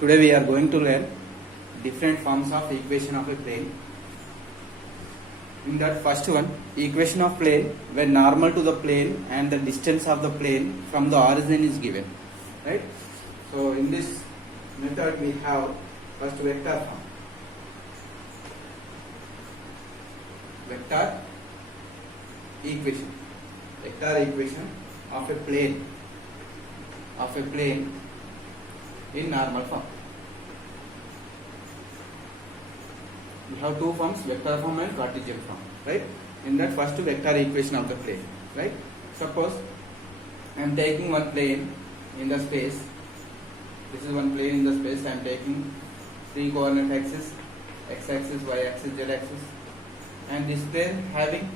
Today we are going to learn different forms of equation of a plane. In that first one, equation of plane when normal to the plane and the distance of the plane from the origin is given, right? So in this method we have first vector form. Vector equation of a plane in normal form. We have two forms, vector form and Cartesian form, right? In that first vector equation of the plane, right? Suppose I am taking one plane in the space. This is one plane in the space. I am taking three coordinate axes, x-axis, y-axis, z-axis, and this plane having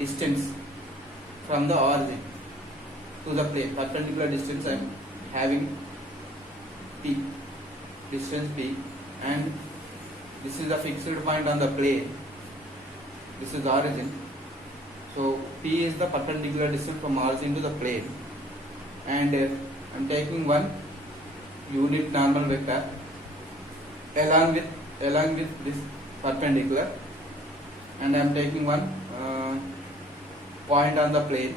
distance from the origin to the plane, perpendicular distance I am having p, distance p, and this is the fixed point on the plane. This is the origin. So p is the perpendicular distance from origin to the plane, and I am taking one unit normal vector along with this perpendicular, and I am taking one point on the plane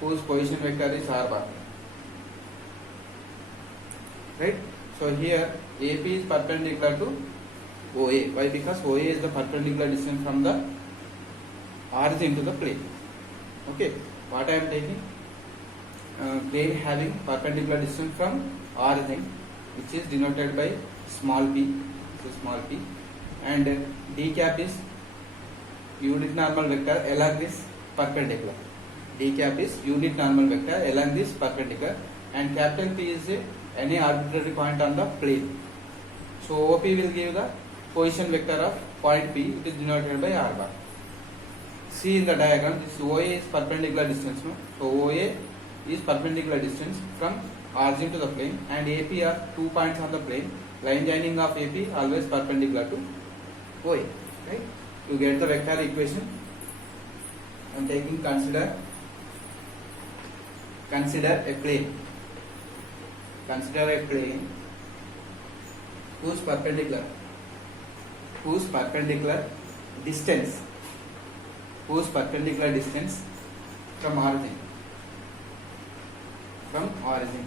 whose position vector is r bar, right? So here AP is perpendicular to OA. Why? Because OA is the perpendicular distance from the origin to the plane. Okay, what I am taking? Plane having perpendicular distance from origin, which is denoted by small p. So small p, and d cap is unit normal vector along this perpendicular. D cap is unit normal vector along this perpendicular, and capital P is any arbitrary point on the plane. So OP will give the position vector of point P. It is denoted by r bar. See in the diagram, this OA is perpendicular distance. No? So OA is perpendicular distance from origin to the plane, and AP are 2 points on the plane. Line joining of AP always perpendicular to OA. Right? To get the vector equation, I am taking consider a plane. Consider a plane whose perpendicular distance from origin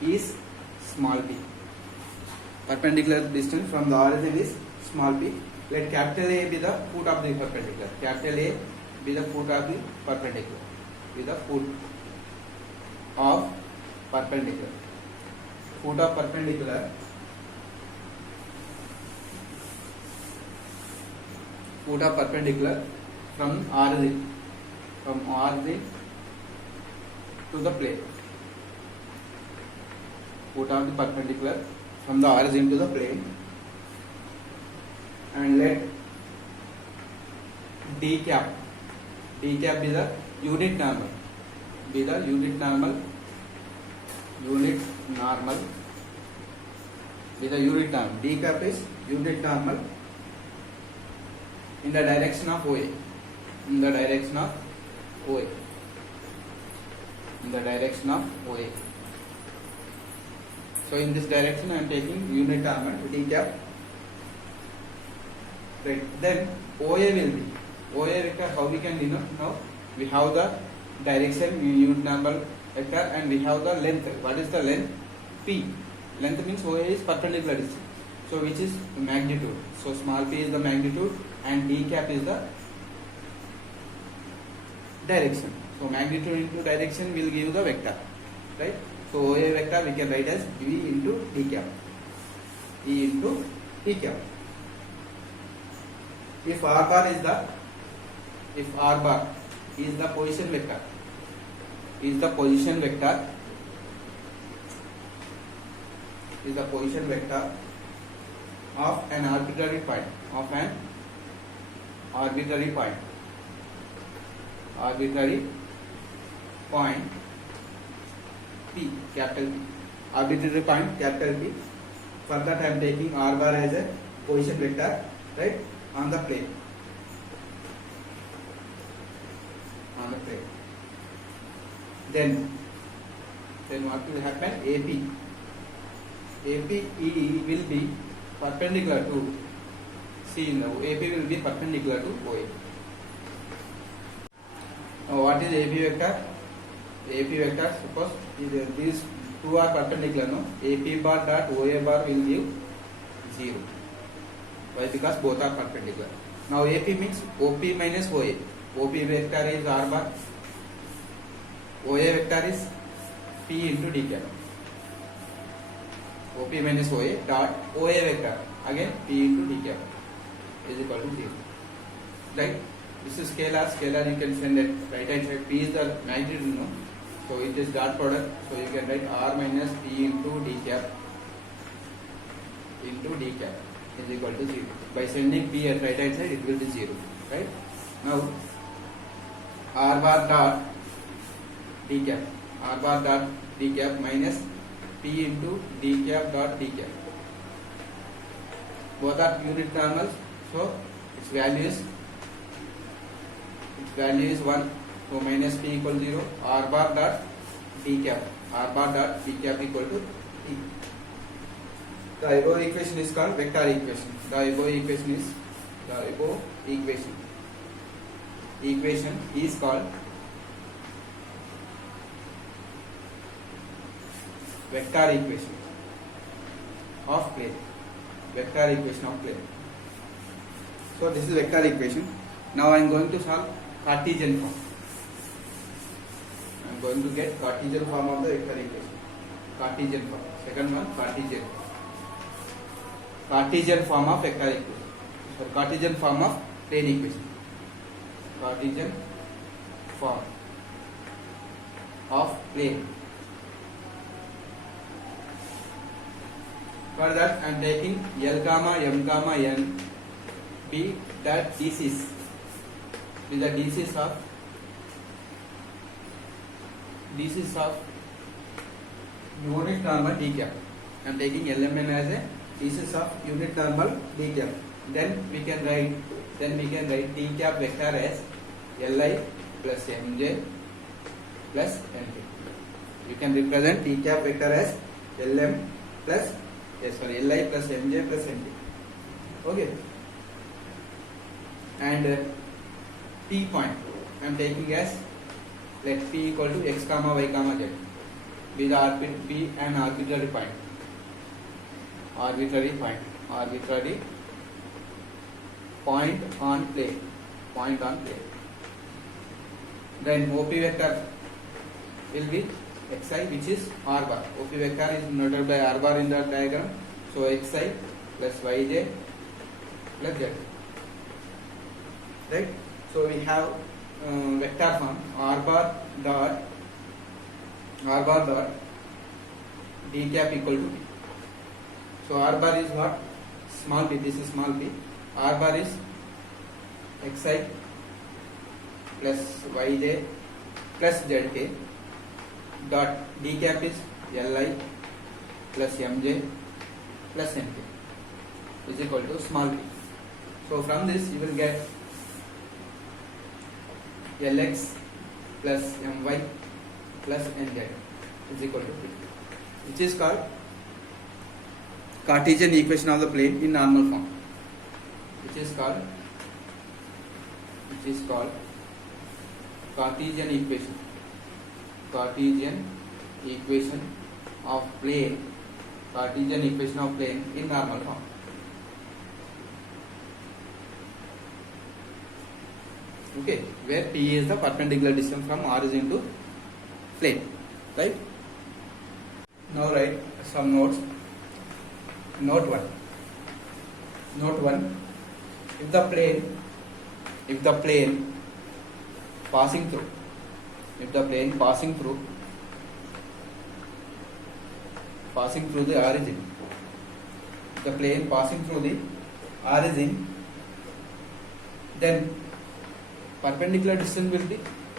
is small p. Perpendicular distance from the origin is small p. Let capital A be the foot of the perpendicular. Capital A be the foot of the perpendicular. Be the foot of perpendicular. Foot of perpendicular. Foot of perpendicular from origin to the plane. Foot of the perpendicular from the origin to the plane, and let d cap be the unit normal. Be the unit normal. D cap is unit normal in the direction of OA. So in this direction I am taking unit normal d cap. Right. Then OA will be vector. How we can denote? Now we have the direction unit normal vector, and we have the length. What is the length? P. Length means OA is perpendicular distance. So which is magnitude. So small p is the magnitude, and d cap is the direction. So magnitude into direction will give the vector, right? So OA vector we can write as V into d cap. E into d cap. If r bar is the position vector, of an arbitrary point P, capital P, arbitrary point capital P. For that I am taking r bar as a position vector, right, on the plane. Then what will happen? AP APE will be perpendicular to, see now AP will be perpendicular to OA. Now what is AP vector? AP vector, suppose these two are perpendicular, no? AP bar dot OA bar will give 0. Why? Because both are perpendicular. Now AP means OP minus OA. OP vector is R bar, OA vector is P into D cap. OP minus OA dot OA vector again P into D cap is equal to 0. Right? This is scalar. Scalar you can send it right hand side. P is the magnitude, no? So it is dot product. So you can write R minus P into D cap is equal to 0. By sending P at right hand side, it will be 0. Right? Now R bar dot D cap. R bar dot D cap minus P into D cap dot D cap. Both are unit normals, so its value is 1. So minus P equal 0. R bar dot D cap. R bar dot D cap equal to E. The above equation is called vector equation. The above equation is called vector equation of plane. Vector equation of plane. So this is vector equation. Now I am going to solve Cartesian form. I am going to get Cartesian form of the vector equation. Cartesian form. Second one, Cartesian. Cartesian form of vector equation. So Cartesian form of plane equation. Cartesian form of plane. For that I am taking L comma M comma N be that DCs. These are DCs of unit normal D cap. I am taking LMN as a DCs of unit normal D cap. Then we can write D cap vector as Li plus Mj plus Nk. You can represent D cap vector as Li plus Mj plus Nk. Okay. And P point I am taking as, let P equal to x comma y comma z. Be an arbitrary point. Arbitrary point on plane. Then OP vector will be xi, which is R bar. OP vector is noted by R bar in the diagram. So xi plus yj plus z. Right? So we have vector form R bar dot D cap equal to P. So R bar is what? Small p. This is small p. R bar is xi plus yj plus zk dot D cap is Li plus Mj plus Nk is equal to small p. So from this you will get Lx plus My plus Nz is equal to P, which is called Cartesian equation of the plane in normal form, which is called Cartesian equation of plane in normal form. Okay, where P is the perpendicular distance from origin to plane, right? Now write some notes. Note 1. If the plane passing through the origin, then perpendicular distance will be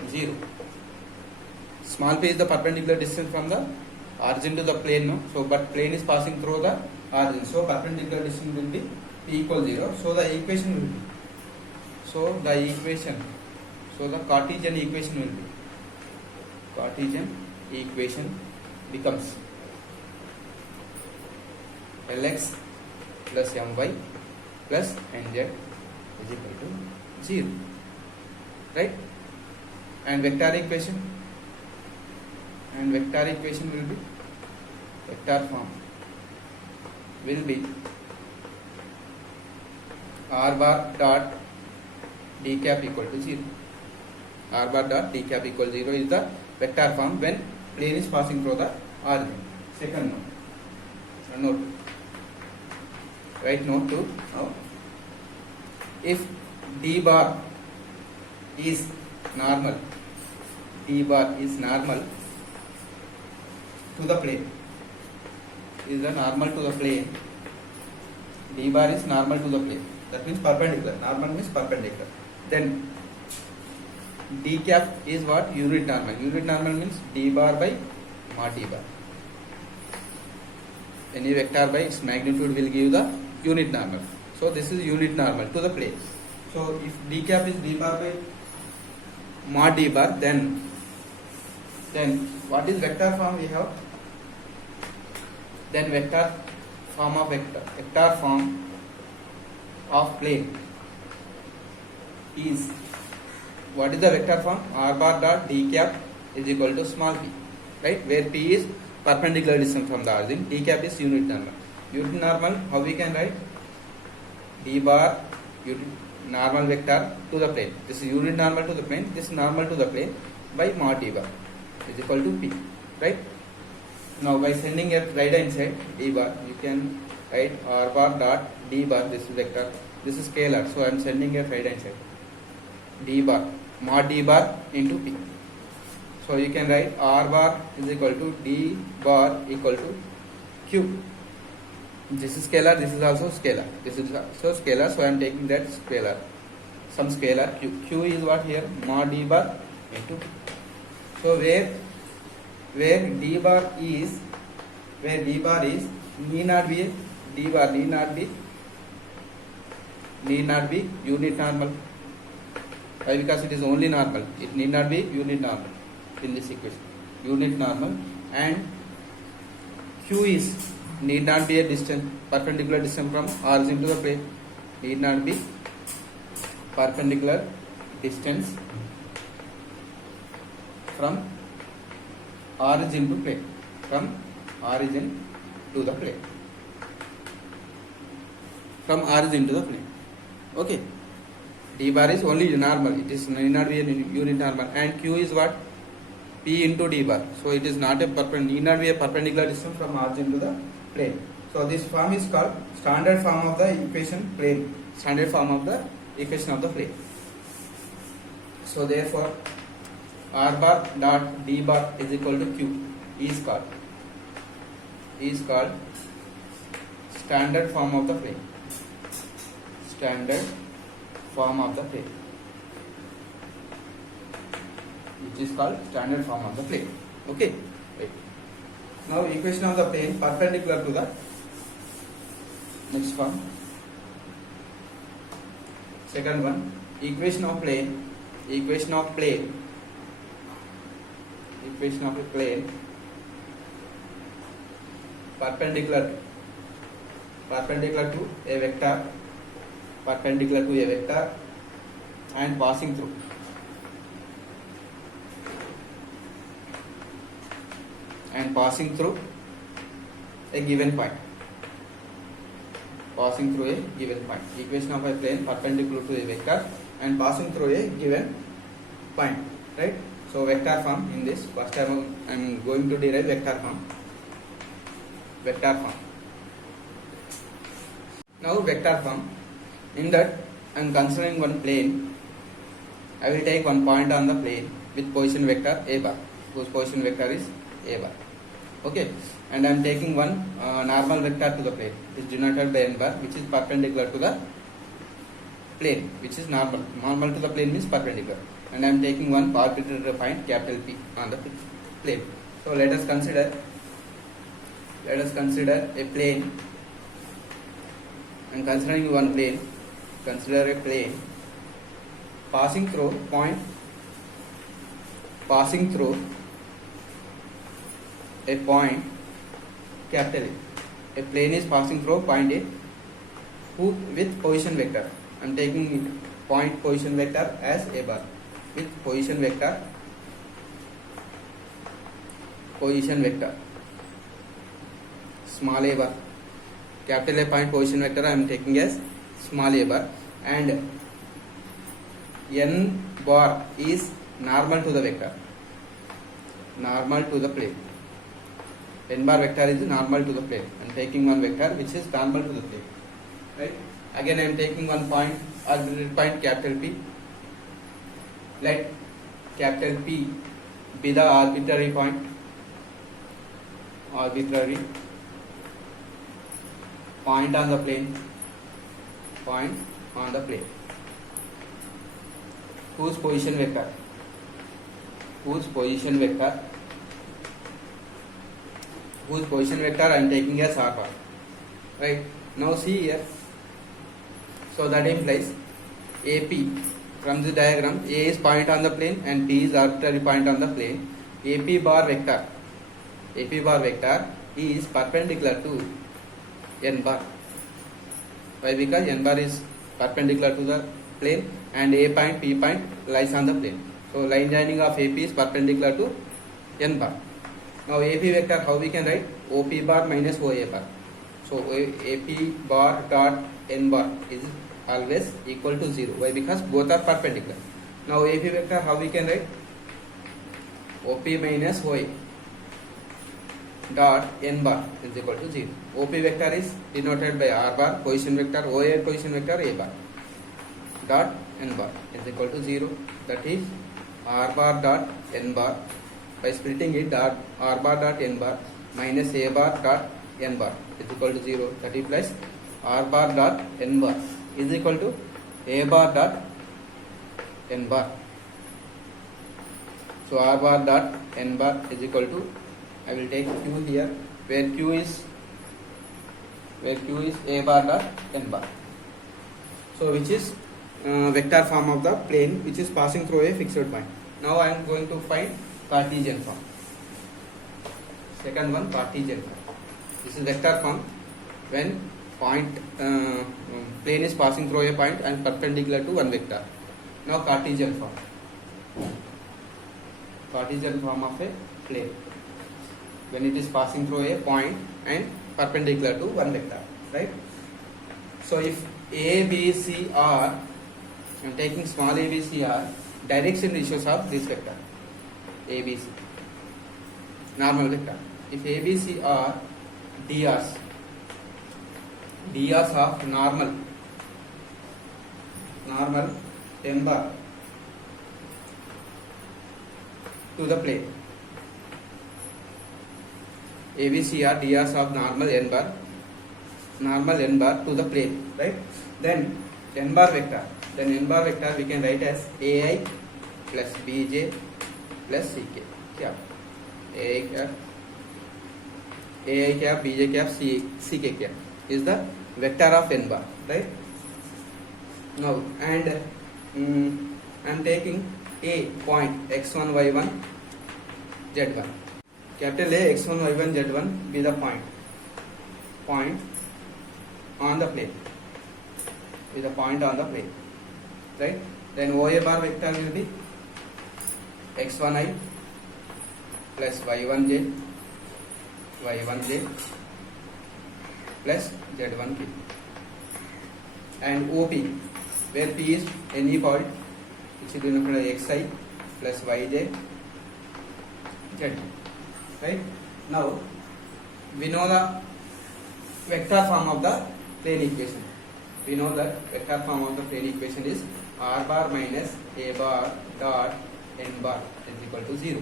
0. Small p is the perpendicular distance from the origin to the plane, no? So, but plane is passing through the origin, so perpendicular distance will be p equals 0. So the equation will be, the Cartesian equation becomes Lx plus My plus Nz is equal to 0, right? And vector equation will be, vector form will be r bar dot d cap equal to 0. R bar dot d cap equal to 0 is the vector form when plane is passing through the origin. Second note. Write note 2. Now, if d bar is normal, to the plane, d bar is normal to the plane, that means perpendicular. Normal means perpendicular. Then d cap is what? Unit normal. Unit normal means d bar by mod d bar. Any vector by its magnitude will give the unit normal. So this is unit normal to the plane. So if d cap is d bar by mod d bar, then what is vector form we have? Then vector form of plane is, what is the vector form? R bar dot d cap is equal to small p, right? Where p is perpendicular distance from the origin, d cap is unit normal. Unit normal, how we can write? D bar normal vector to the plane. This is unit normal to the plane. This is normal to the plane by mod d bar is equal to p, right? Now by sending it right hand side d bar, you can write r bar dot d bar. This is vector. This is scalar. So I am sending it right hand side. D bar mod d bar into p. So you can write r bar is equal to d bar equal to q. This is scalar, this is also scalar. This is also scalar, so I am taking that scalar. Some scalar q. Q is what here? Mod d bar into p. So where d bar is need not be unit normal. Why? Because it is only normal. It need not be unit normal in this equation. Unit normal, and q is need not be a distance, perpendicular distance from origin to the plane. Need not be perpendicular distance from origin to plane. From origin to the plane. From origin to the plane. Okay. D bar is only normal. It is need not be a unit normal. And q is what? P into d bar. So it is not a need not be a perpendicular distance from origin to the plane. So this form is called standard form of the equation plane. Standard form of the equation of the plane. So therefore, r bar dot d bar is equal to q is called standard form of the plane. Standard form of the plane, which is called standard form of the plane. Okay. Right. Now equation of the plane perpendicular to the next one. Second one, equation of a plane perpendicular to a vector and passing through a given point. Equation of a plane perpendicular to a vector and passing through a given point, right? So vector form in this, first time I am going to derive vector form. Now vector form, in that I am considering one plane. I will take one point on the plane with position vector a bar, whose position vector is a bar. Okay, and I am taking one normal vector to the plane, which is denoted by n bar, which is perpendicular to the plane, which is normal. Normal to the plane means perpendicular. And I am taking one arbitrary point capital P on the plane. So let us consider a plane. I am considering one plane. Consider a plane passing through a point capital A. a plane is passing through point A who with position vector. I am taking point position vector as A bar with position vector small a bar. Capital A point position vector I am taking as small a bar, and n bar is normal to the vector, normal to the plane. N bar vector is normal to the plane. I am taking one vector which is normal to the plane, right? Again I am taking one point, arbitrary point capital P. Let capital P be the arbitrary point, arbitrary point on the plane, point on the plane, whose position vector I am taking as r bar, right? Now see here, so that implies AP from the diagram, A is point on the plane and P is arbitrary point on the plane. AP bar vector is perpendicular to n bar. Why? Because n bar is perpendicular to the plane and A point, P point lies on the plane. So line joining of AP is perpendicular to n bar. Now AP vector, how we can write? OP bar minus OA bar. So AP bar dot n bar is always equal to 0. Why? Because both are perpendicular. Now AP vector, how we can write? OP minus OA dot n bar is equal to 0. OP vector is denoted by r bar, position vector, OA position vector a bar, dot n bar is equal to 0. That is r bar dot n bar. By splitting it, r bar dot n bar minus a bar dot n bar is equal to 0. That implies r bar dot n bar is equal to a bar dot n bar. So r bar dot n bar is equal to, I will take q here, where q is a bar dot n bar. So which is vector form of the plane which is passing through a fixed point. Now I am going to find Cartesian form. Second one, Cartesian form. This is vector form when point plane is passing through a point and perpendicular to one vector. Now Cartesian form. Cartesian form of a plane when it is passing through a point and perpendicular to one vector, right? So if A, B, C are, I am taking small a, b, c are direction ratios of this vector a, b, c, normal vector. If a, b, c are drs of normal n bar to the plane, ABC are drs of normal n bar to the plane, right? Then n bar vector we can write as AI plus BJ plus CK cap. AI cap, BJ cap, CK cap is the vector of n bar, right? Now and I am taking a point x1 y1 z1. Capital A x1 y1 z1 be the point on the plane, right? Then OA bar vector will be x1i plus y1j plus z1k, and OP where P is any point which is denoted by xi plus yj z, right? Now we know the vector form of the plane equation. We know that vector form of the plane equation is r bar minus a bar dot n bar is equal to 0,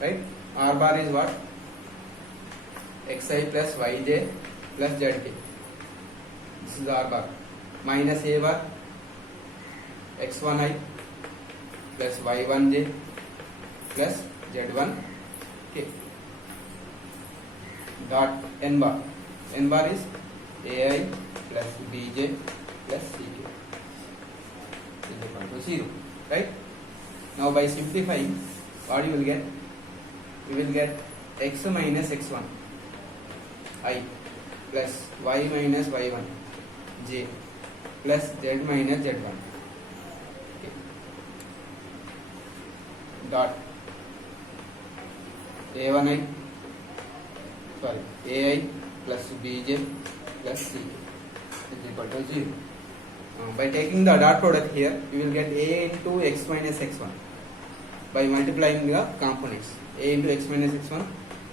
right? R bar is what? Xi plus yj plus zk. This is r bar. Minus a bar x1i plus y1j plus z1k dot n bar. N bar is ai plus bj plus ck is equal to 0, right? Now by simplifying, what you will get? You will get x minus x1 I plus y minus y1 j plus z minus z1 okay. Dot a1i sorry ai plus bj plus c is equal to 0. By taking the dot product here, you will get a into x minus x1 by multiplying the components. A into x minus x1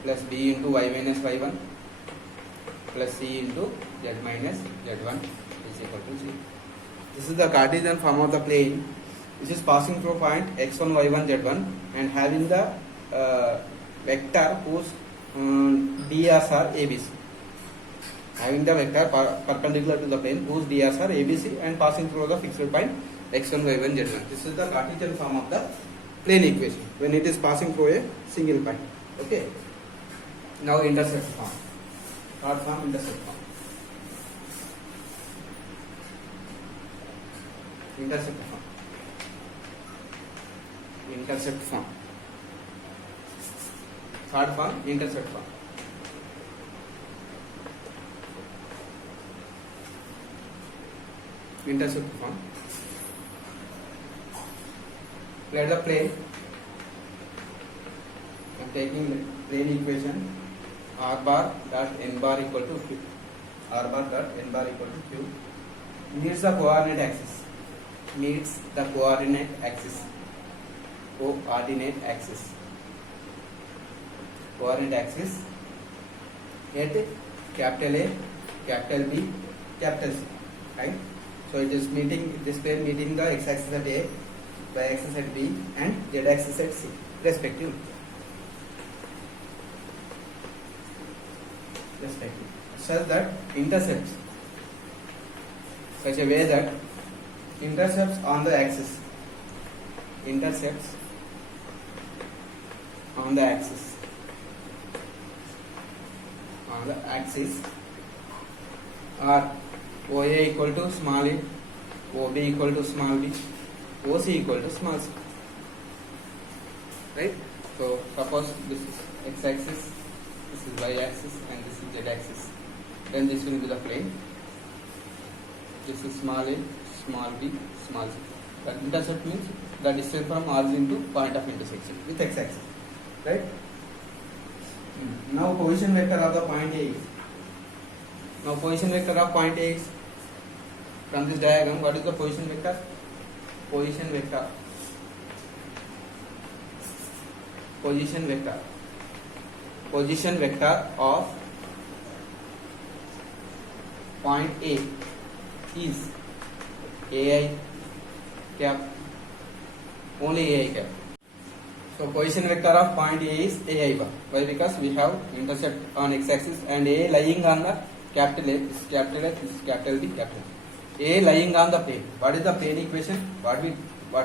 plus b into y minus y1 plus c into z minus z1 is equal to 0. This is the Cartesian form of the plane which is passing through point x1, y1, z1 and having the vector whose drs are abc. Having the vector perpendicular to the plane whose drs are abc and passing through the fixed point x1, y1, z1. This is the Cartesian form of the plane equation when it is passing through a single point. Okay. Now intercept form. Third form, intercept form. Intercept form. Intercept form. Third form, intercept form. Intercept form. Let the plane. I am taking the plane equation r bar dot n bar equal to q. R bar dot n bar equal to q. Needs the coordinate axis. Needs the coordinate axis. Coordinate axis. Coordinate axis at capital A, capital B, capital C. Right? So it is meeting this plane meeting the x-axis at A, y-axis at B, and z-axis at C, respectively. Such that intercepts such a way that intercepts on the axis. Intercepts on the axis. On the axis are OA equal to small a, OB equal to small b, OC equal to small c. Right? So suppose this is x-axis, this is y-axis, and this is z-axis. Then this will be the plane. This is small a, small b, small c. But intercept means the distance from origin to point of intersection with x-axis. Right? Now position vector of the point A is. Now position vector of point A is. From this diagram, what is the position vector? Position vector. Position vector. Position vector of point A is ai cap. Only ai cap. So position vector of point A is ai bar. Why? Because we have intercept on x-axis and A lying on the capital A. This is capital A. This is capital B. Capital A. A lying on the plane. What is the plane equation? What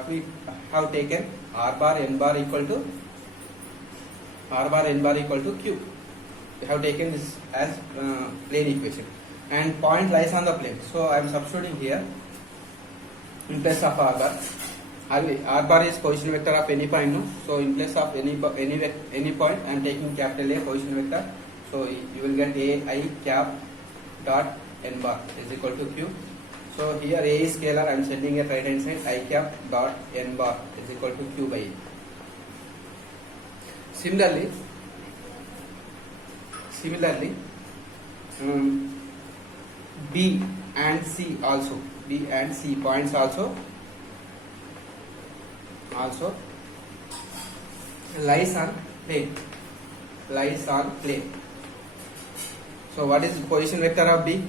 we have taken r bar n bar equal to q. We have taken this as plane equation. And point lies on the plane. So I am substituting here in place of r bar. R bar is position vector of any point. No? So in place of any point, I am taking capital A position vector. So you will get ai cap dot n bar is equal to q. So here A is scalar. I am sending at right hand side. I cap dot n bar is equal to q by A. Similarly, B and C also. B and C points also lies on plane. So what is position vector of B?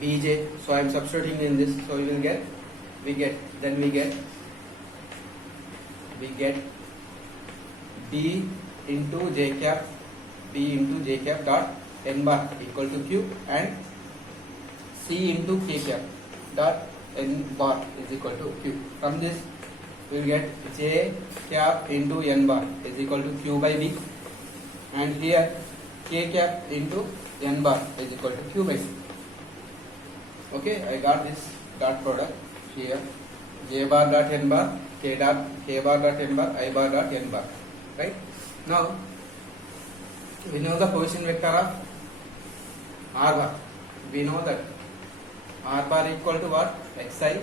Bj. So I am substituting in this. So we get B into j cap dot n bar equal to q and C into k cap dot n bar is equal to q. From this we will get j cap into n bar is equal to q by b, and here k cap into n bar is equal to q by c. Okay, I got this dot product here. J bar dot n bar, k bar dot n bar, I bar dot n bar. Right? Now we know the position vector of R bar. We know that R bar equal to what? Xi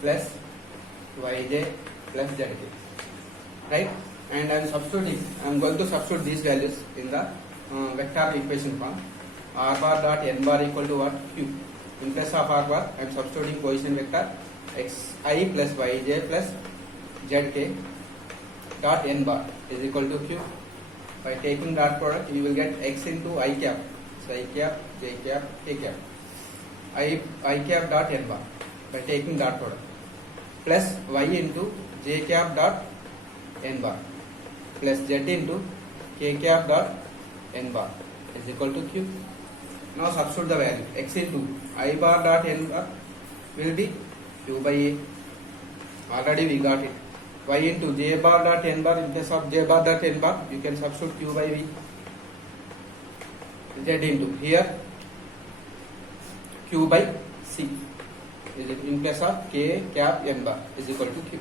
plus Yj plus Zk. Right? And I am going to substitute these values in the vector equation form. R bar dot n bar equal to what? Q. In place of R bar, I am substituting position vector xi plus yj plus zk dot n bar is equal to Q. By taking dot product, you will get x into I cap. So I cap, j cap, k cap. I cap dot n bar by taking dot product plus y into j cap dot n bar plus z into k cap dot n bar is equal to Q. Now substitute the value x into I bar dot n bar will be Q by A. Already we got it. Y into j bar dot n bar, in case of j bar dot n bar, you can substitute Q by V. Z into here Q by C is in place of k cap n bar is equal to Q.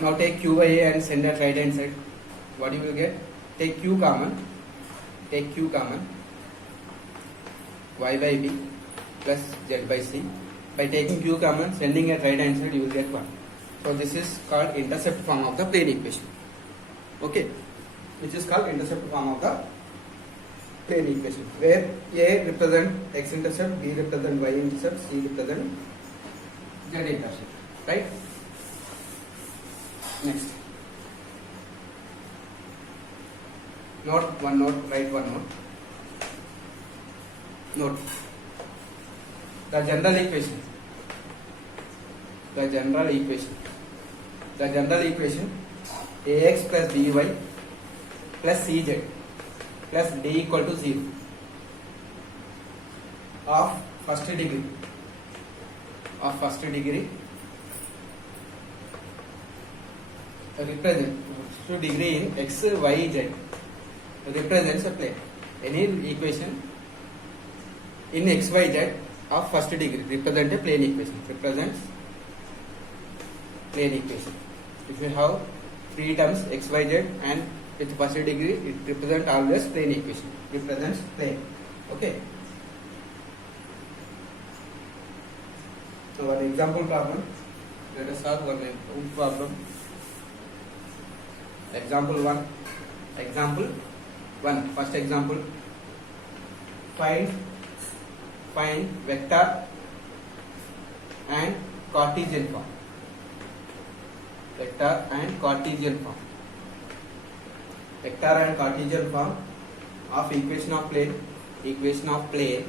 Now take Q by A and send at right hand side. What you will get? Take Q common. Take Q common. Y by B plus Z by C. By taking Q common, sending at right hand side, you will get 1. So this is called intercept form of the plane equation. Okay, which is called intercept form of the plane equation, where A represent x intercept, B represent y intercept, C represent z intercept. Right? Next. Note one note, write one note. Note the general equation. The general equation ax plus by plus cz plus d equal to 0 of first degree represent first degree in x, y, z represents a plane. Any equation in x, y, z of first degree represent a plane equation. Represents plane equation. If you have three terms x, y, z and with first degree, it represents always plane equation. Represents plane. Okay. So one example problem. Let us solve one example problem. Example 1. Example 1. First example. Find vector and Cartesian form. Vector and Cartesian form. Vector and Cartesian form of equation of plane.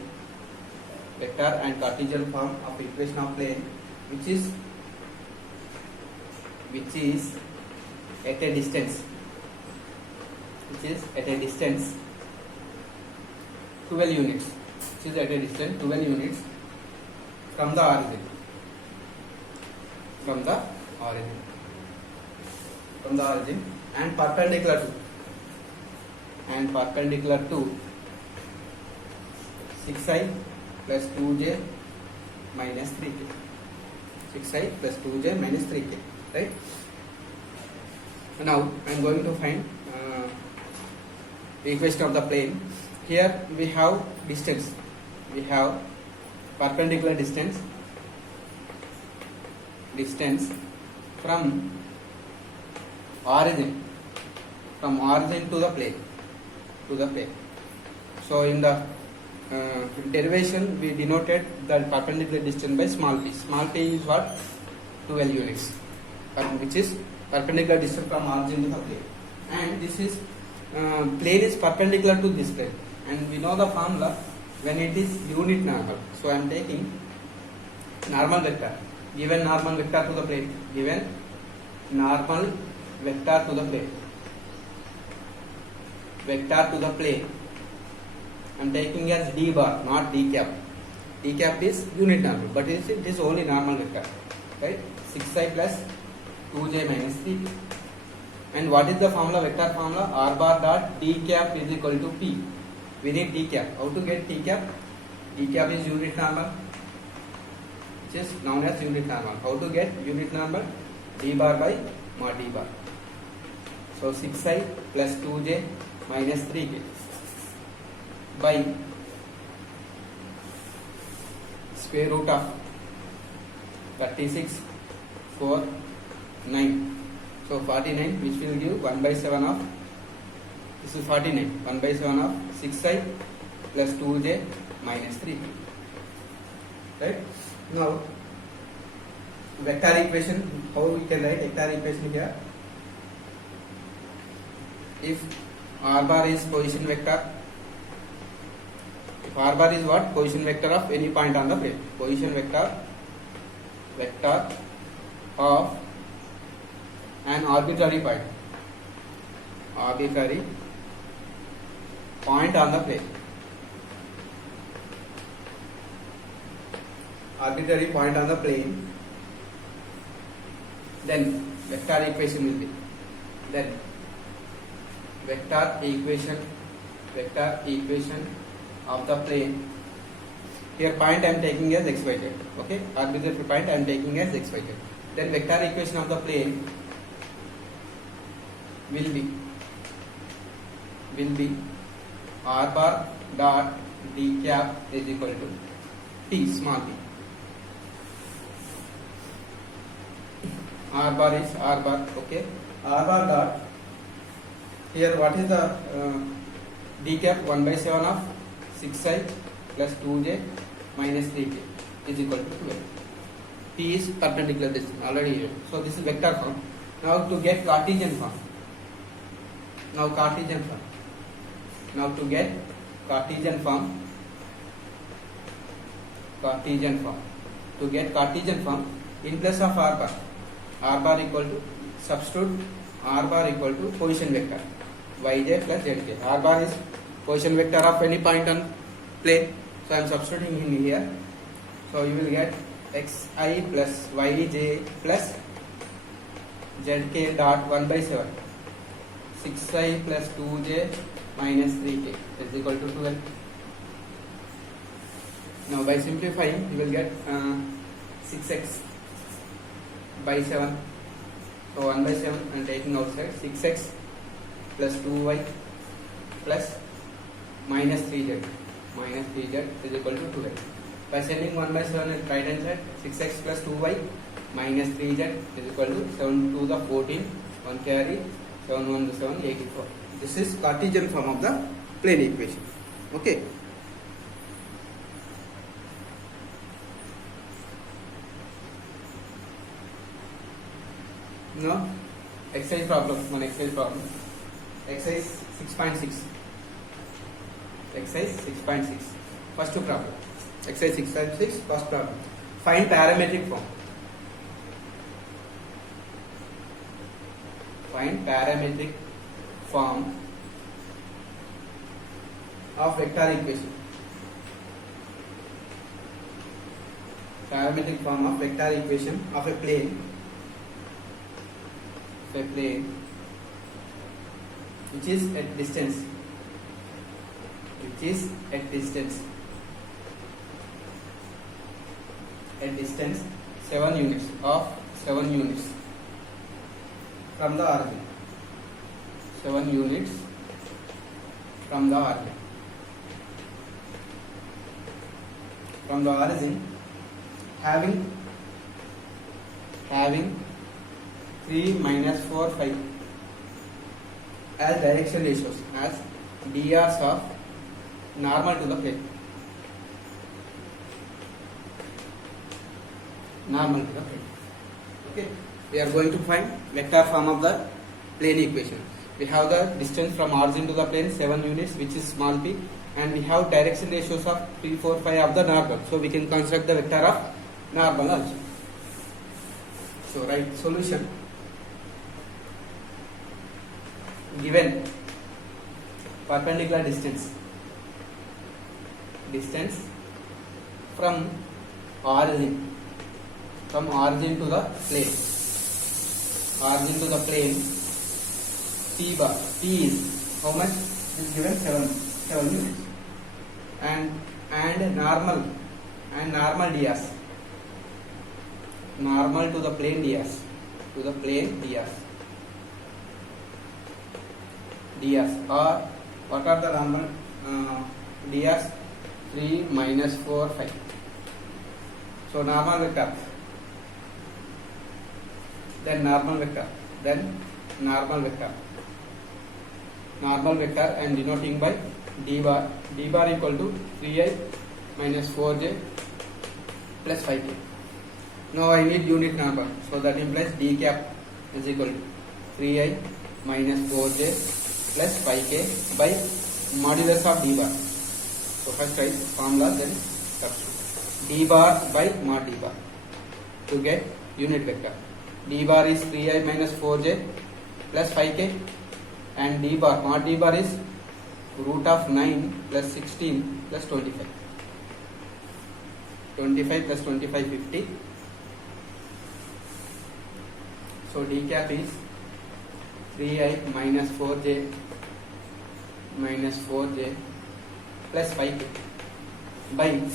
Vector and Cartesian form of equation of plane, which is at a distance. 12 units. Which is at a distance 12 units from the origin. And perpendicular to 6i plus 2j minus 3k. 6i plus 2j minus 3k. Right? Now I am going to find the equation of the plane. Here we have distance. We have perpendicular distance from origin to the plane. So in the derivation we denoted the perpendicular distance by small p. Small p is what? 12 units, which is perpendicular distance from origin to the plane. And this is plane is perpendicular to this plane, and we know the formula when it is unit normal. So I am taking normal vector. Given normal vector to the plane. Vector to the plane. I am taking as d bar, not d cap. D cap is unit normal, but it is only normal vector. Right? 6i plus 2j minus 3k. And what is the formula? Vector formula r bar dot d cap is equal to p. We need t cap. How to get t cap? T cap is unit normal, which is known as unit normal. How to get unit normal? D bar by mod d bar. So 6i plus 2j minus 3k. by square root of 36 4 9. So 49, which will give 1 by 7 of, this is 49, 1 by 7 of 6i plus 2j minus 3. Right? Now vector equation, how we can write vector equation here? If r bar is position vector, if r bar is what? Position vector of any point on the plane. Position vector of an arbitrary point on the plane. Arbitrary point on the plane, then vector equation will be, then vector equation of the plane. Here point I am taking as xyz. Okay, arbitrary point I am taking as xyz. Then vector equation of the plane will be r bar dot d cap is equal to t small t. R bar is r bar. Okay, r bar dot, here what is the d cap? 1 by 7 of 6i plus 2j minus 3k is equal to 12. T is perpendicular distance already here. So this is vector form. Now to get Cartesian form. Now to get Cartesian form. To get Cartesian form, in place of r bar equal to, substitute r bar equal to position vector yj plus zk. R bar is position vector of any point on plane. So I am substituting in here. So you will get xi plus yj plus zk dot 1 by 7 6i plus 2j minus 3k is equal to 12. Now by simplifying you will get 6x by 7. So 1 by 7 I am taking outside, 6x plus 2y plus minus 3z is equal to 12. By sending 1 by 7 at right hand side, 6x plus 2y minus 3z is equal to 7 to the 14, 1 carry, 7 1 to 7, 84. This is Cartesian form of the plane equation. Okay. Now exercise problem, one exercise problem. Exercise 6.6. Exercise 6.6. First problem. Exercise 6.6. First problem. Find parametric form. Find parametric form of vector equation. Parametric form of vector equation of a plane. Which is at distance 7 units from the origin. 7 units from the origin. From the origin, having 3, minus 4, 5 as direction ratios, as drs of normal to the plane. Okay, we are going to find vector form of the plane equation. We have the distance from origin to the plane 7 units, which is small p, and we have direction ratios of 3, 4, 5 of the normal. So we can construct the vector of normal also. So write solution. Given perpendicular distance from origin to the plane, t bar, t is how much? Is given 7 units, and normal ds, normal to the plane ds, or what are the normal d as 3 minus 4 5. So normal vector, then normal vector, then normal vector. Normal vector I am denoting by d bar. D bar equal to 3i minus 4j plus 5k. Now I need unit number, so that implies d cap is equal to 3i minus 4j plus 5k by modulus of d bar. So first write formula, then substitute d bar by mod d bar to get unit vector. D bar is 3i minus 4j plus 5k, and d bar, mod d bar is root of 9 plus 16 plus 25. 25 plus 25 50. So d cap is 3i minus 4j plus 5k by 9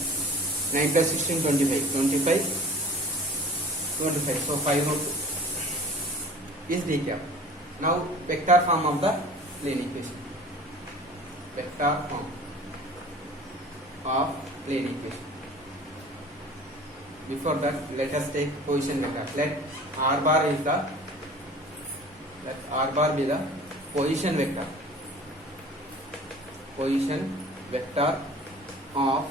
plus 16 25. So 5 root 2 is d cap. Now vector form of the plane equation. Vector form of plane equation. Before that, let us take position vector. Let r bar be the position vector. Position vector of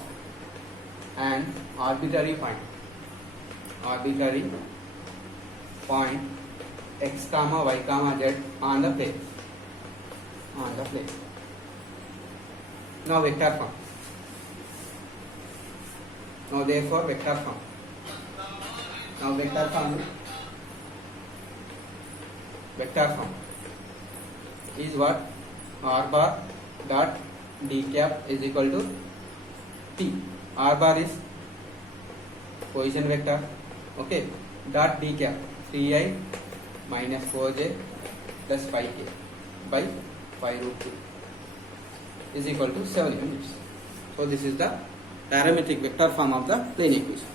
an arbitrary point. Arbitrary point x comma y comma z on the plane. Now vector form. Now therefore vector form. Now vector form is what? R bar dot d cap is equal to t. R bar is position vector, okay, dot d cap 3i minus 4j plus 5k by 5 root 2 is equal to 7 units. So this is the parametric vector form of the plane equation.